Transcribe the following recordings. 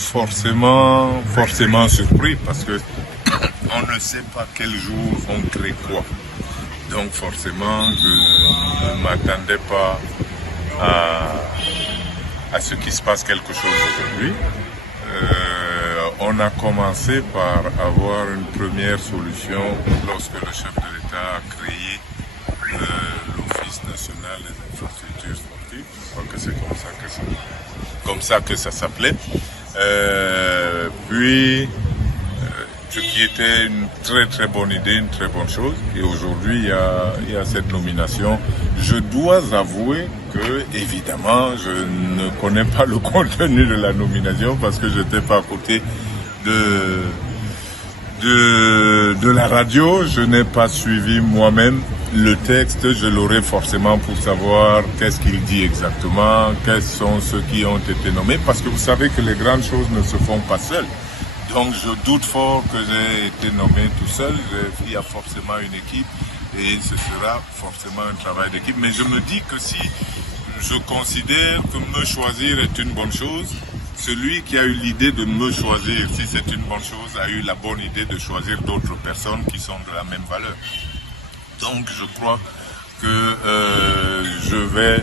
forcément surpris parce que on ne sait pas quel jour on crée quoi. Donc forcément, je ne m'attendais pas à ce qu'il se passe quelque chose aujourd'hui. On a commencé par avoir une première solution lorsque le chef de l'État a créé l'Office national des infrastructures sportives. Je crois que c'est comme ça que ça s'appelait. Puis, ce qui était une très très bonne idée, une très bonne chose. Et aujourd'hui, il y a cette nomination. Je dois avouer que, évidemment, je ne connais pas le contenu de la nomination parce que je n'étais pas à côté de la radio. Je n'ai pas suivi moi-même le texte. Je l'aurai forcément pour savoir qu'est-ce qu'il dit exactement, quels sont ceux qui ont été nommés. Parce que vous savez que les grandes choses ne se font pas seules. Donc je doute fort que j'ai été nommé tout seul. Il y a forcément une équipe et ce sera forcément un travail d'équipe. Mais je me dis que si je considère que me choisir est une bonne chose, celui qui a eu l'idée de me choisir, si c'est une bonne chose, a eu la bonne idée de choisir d'autres personnes qui sont de la même valeur. Donc je crois que je vais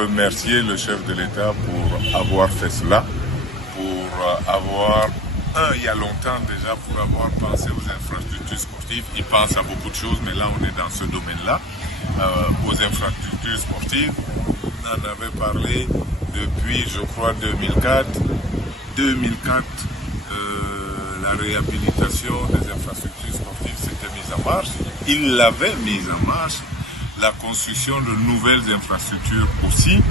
remercier le chef de l'État pour avoir fait cela, pour avoir, il y a longtemps déjà, pour avoir pensé aux infrastructures sportives. Il pense à beaucoup de choses, mais là on est dans ce domaine-là, aux infrastructures sportives. On en avait parlé depuis, je crois, 2004. 2004, la réhabilitation des infrastructures sportives s'était mise en marche. Il l'avait mise en marche. La construction de nouvelles infrastructures aussi.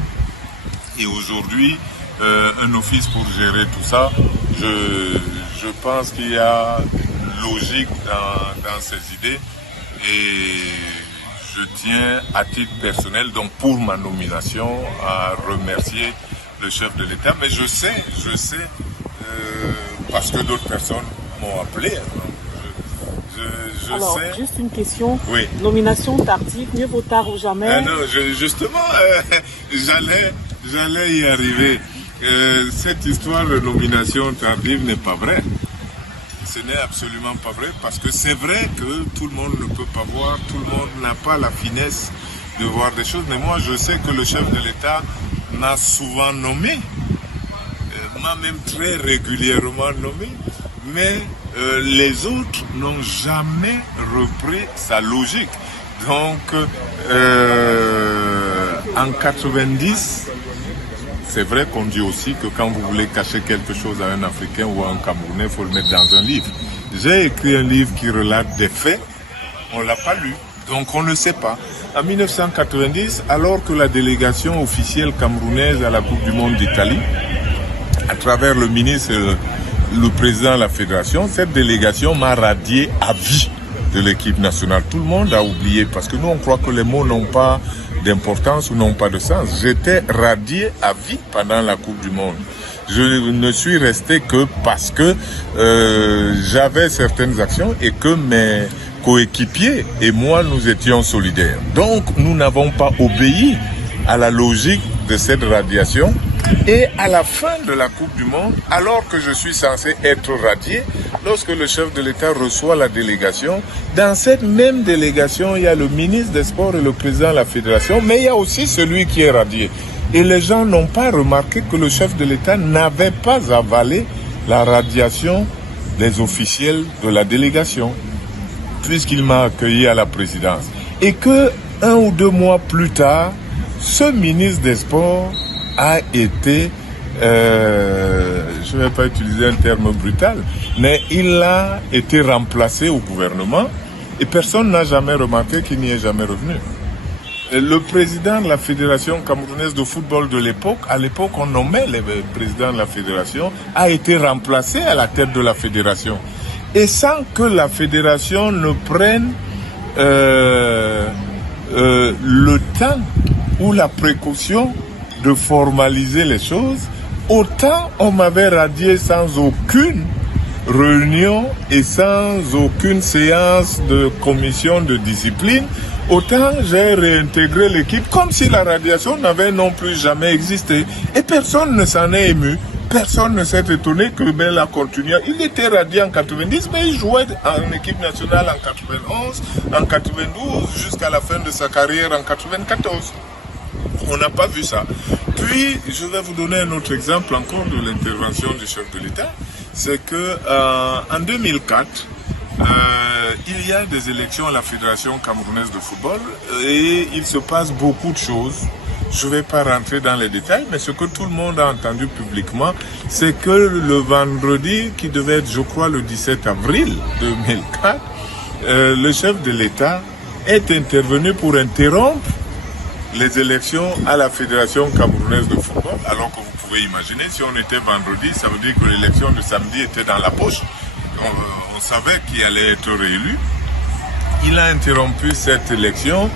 Et aujourd'hui, un office pour gérer tout ça, je pense qu'il y a une logique dans ces idées. Et je tiens, à titre personnel, donc pour ma nomination, à remercier le chef de l'État. Mais je sais, parce que d'autres personnes m'ont appelé. Alors, sais. Juste une question. Oui. Nomination tardive, mieux vaut tard ou jamais. Non, justement, j'allais y arriver. Cette histoire de nomination tardive n'est pas vraie. Ce n'est absolument pas vrai parce que c'est vrai que tout le monde ne peut pas voir, tout le monde n'a pas la finesse de voir des choses. Mais moi, je sais que le chef de l'État m'a souvent nommé, m'a même très régulièrement nommé, mais les autres n'ont jamais repris sa logique. Donc, en 90, c'est vrai qu'on dit aussi que quand vous voulez cacher quelque chose à un Africain ou à un Camerounais, il faut le mettre dans un livre. J'ai écrit un livre qui relate des faits, on ne l'a pas lu, donc on ne sait pas. En 1990, alors que la délégation officielle camerounaise à la Coupe du Monde d'Italie, à travers le ministre, le président de la fédération, cette délégation m'a radié à vie de l'équipe nationale. Tout le monde a oublié parce que nous on croit que les mots n'ont pas d'importance ou n'ont pas de sens. J'étais radié à vie pendant la Coupe du Monde. Je ne suis resté que parce que j'avais certaines actions et que mes coéquipiers et moi nous étions solidaires. Donc nous n'avons pas obéi à la logique de cette radiation. Et à la fin de la Coupe du Monde, alors que je suis censé être radié, lorsque le chef de l'État reçoit la délégation, dans cette même délégation, il y a le ministre des Sports et le président de la Fédération, mais il y a aussi celui qui est radié. Et les gens n'ont pas remarqué que le chef de l'État n'avait pas avalé la radiation des officiels de la délégation, puisqu'il m'a accueilli à la présidence. Et que 1 ou 2 mois plus tard, ce ministre des Sports a été, je ne vais pas utiliser un terme brutal, mais il a été remplacé au gouvernement et personne n'a jamais remarqué qu'il n'y est jamais revenu. Le président de la Fédération camerounaise de football de l'époque, à l'époque on nommait le président de la Fédération, a été remplacé à la tête de la Fédération. Et sans que la Fédération ne prenne le temps ou la précaution de formaliser les choses, autant on m'avait radié sans aucune réunion et sans aucune séance de commission de discipline, autant j'ai réintégré l'équipe comme si la radiation n'avait non plus jamais existé. Et personne ne s'en est ému. personne ne s'est étonné que Bell a continué. Il était radié en 90, mais il jouait en équipe nationale en 91, en 92, jusqu'à la fin de sa carrière en 94. On n'a pas vu ça. Puis, je vais vous donner un autre exemple encore de l'intervention du chef de l'État. C'est que en 2004, il y a des élections à la Fédération camerounaise de football et il se passe beaucoup de choses. Je ne vais pas rentrer dans les détails, mais ce que tout le monde a entendu publiquement, c'est que le vendredi, qui devait être, je crois, le 17 avril 2004, le chef de l'État est intervenu pour interrompre les élections à la Fédération camerounaise de football, alors que vous pouvez imaginer, si on était vendredi, ça veut dire que l'élection de samedi était dans la poche. On savait qui allait être réélu. Il a interrompu cette élection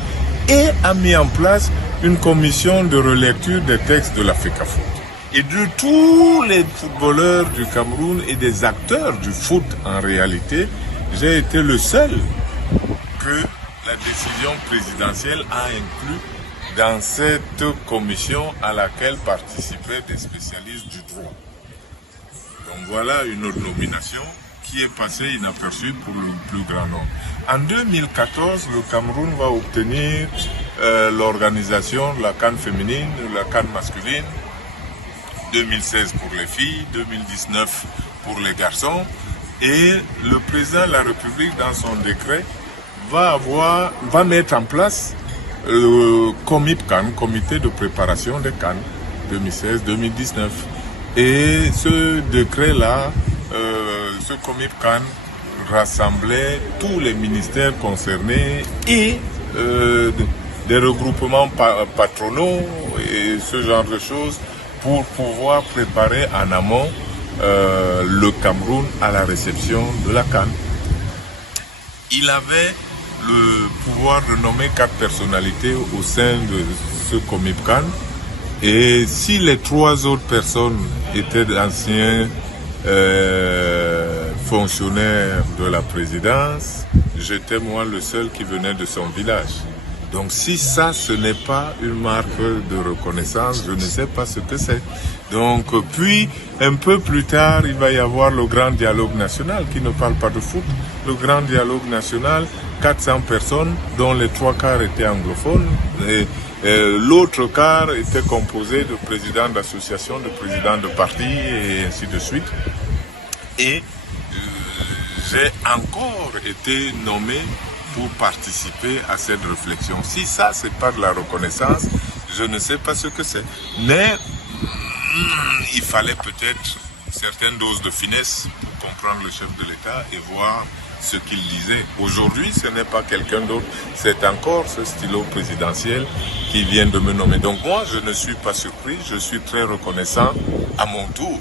et a mis en place une commission de relecture des textes de la FECAFOOT. Et de tous les footballeurs du Cameroun et des acteurs du foot en réalité, j'ai été le seul que la décision présidentielle a inclus dans cette commission à laquelle participaient des spécialistes du droit. Donc voilà une autre nomination qui est passée inaperçue pour le plus grand nombre. En 2014, le Cameroun va obtenir l'organisation de la CAN féminine, de la CAN masculine, 2016 pour les filles, 2019 pour les garçons. Et le président de la République, dans son décret, va mettre en place le COMIP-CAN, comité de préparation des CAN 2016-2019. Et ce décret-là, ce COMIP-CAN rassemblait tous les ministères concernés et des regroupements patronaux et ce genre de choses pour pouvoir préparer en amont le Cameroun à la réception de la CAN. Il avait le pouvoir de nommer 4 personnalités au sein de ce COMIP-CAN et si les 3 autres personnes étaient d'anciens fonctionnaires de la présidence, j'étais moi le seul qui venait de son village. Donc si ça, ce n'est pas une marque de reconnaissance, je ne sais pas ce que c'est. Donc puis, un peu plus tard, il va y avoir le grand dialogue national qui ne parle pas de foot. Le grand dialogue national, 400 personnes, dont les 3 quarts étaient anglophones. Et l'autre quart était composé de présidents d'associations, de présidents de partis et ainsi de suite. Et j'ai encore été nommé pour participer à cette réflexion. Si ça, c'est pas de la reconnaissance, je ne sais pas ce que c'est. Mais il fallait peut-être certaines doses de finesse pour comprendre le chef de l'État et voir ce qu'il disait. Aujourd'hui, ce n'est pas quelqu'un d'autre, c'est encore ce stylo présidentiel qui vient de me nommer. Donc moi, je ne suis pas surpris, je suis très reconnaissant à mon tour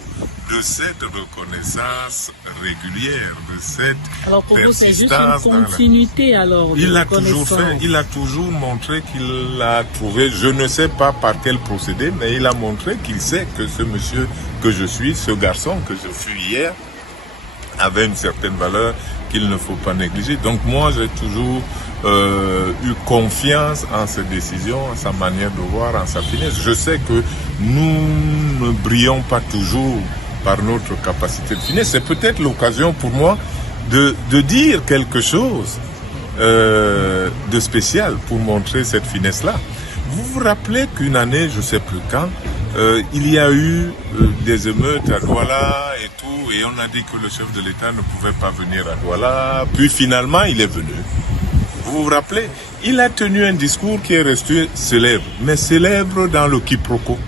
de cette reconnaissance régulière, de cette alors pour vous, c'est juste persistance. une continuité alors de Il a toujours montré qu'il a trouvé, je ne sais pas par quel procédé, mais il a montré qu'il sait que ce monsieur que je suis, ce garçon que je fus hier, avait une certaine valeur qu'il ne faut pas négliger. Donc moi, j'ai toujours eu confiance en ses décisions, en sa manière de voir, en sa finesse. Je sais que nous ne brillons pas toujours par notre capacité de finesse. C'est peut-être l'occasion pour moi de dire quelque chose de spécial pour montrer cette finesse-là. Vous vous rappelez qu'une année, je ne sais plus quand, il y a eu des émeutes à Douala et tout, et on a dit que le chef de l'État ne pouvait pas venir à Douala, puis finalement il est venu. Vous vous rappelez, il a tenu un discours qui est resté célèbre, mais célèbre dans le quiproquo.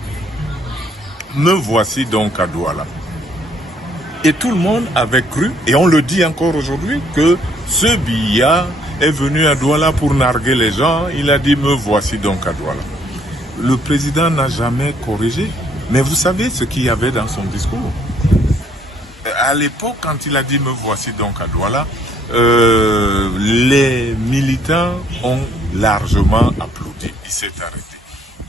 Me voici donc à Douala. Et tout le monde avait cru, et on le dit encore aujourd'hui, que ce Biya est venu à Douala pour narguer les gens. Il a dit, me voici donc à Douala. Le président n'a jamais corrigé. Mais vous savez ce qu'il y avait dans son discours. À l'époque, quand il a dit, me voici donc à Douala, les militants ont largement applaudi. Il s'est arrêté.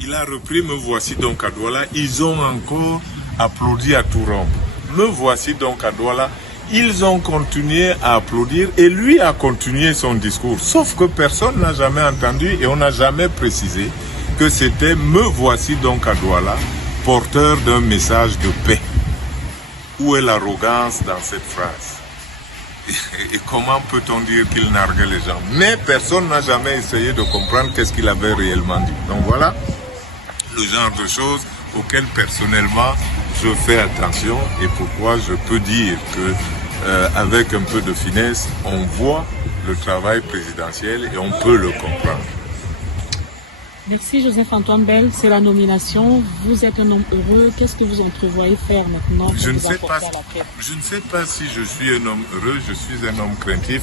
Il a repris, me voici donc à Douala. Ils ont encore applaudi à tout rompre. Me voici donc à Douala. Ils ont continué à applaudir et lui a continué son discours. Sauf que personne n'a jamais entendu et on n'a jamais précisé que c'était me voici donc à Douala, porteur d'un message de paix. où est l'arrogance dans cette phrase? Et comment peut-on dire qu'il narguait les gens? Mais personne n'a jamais essayé de comprendre qu'est-ce qu'il avait réellement dit. Donc voilà le genre de choses auxquelles personnellement je fais attention et pourquoi je peux dire que avec un peu de finesse, on voit le travail présidentiel et on peut le comprendre. Merci Joseph-Antoine Bel, c'est la nomination. Vous êtes un homme heureux. Qu'est-ce que vous entrevoyez faire maintenant pour Je ne vous sais apporter pas, à la tête? je ne sais pas si je suis un homme heureux, je suis un homme craintif.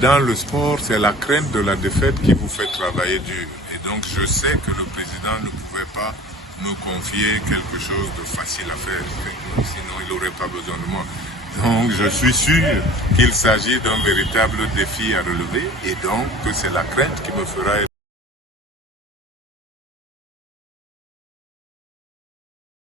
Dans le sport, c'est la crainte de la défaite qui vous fait travailler dur. Et donc, je sais que le président ne pouvait pas me confier quelque chose de facile à faire, sinon il n'aurait pas besoin de moi. Donc, je suis sûr qu'il s'agit d'un véritable défi à relever et donc que c'est la crainte qui me fera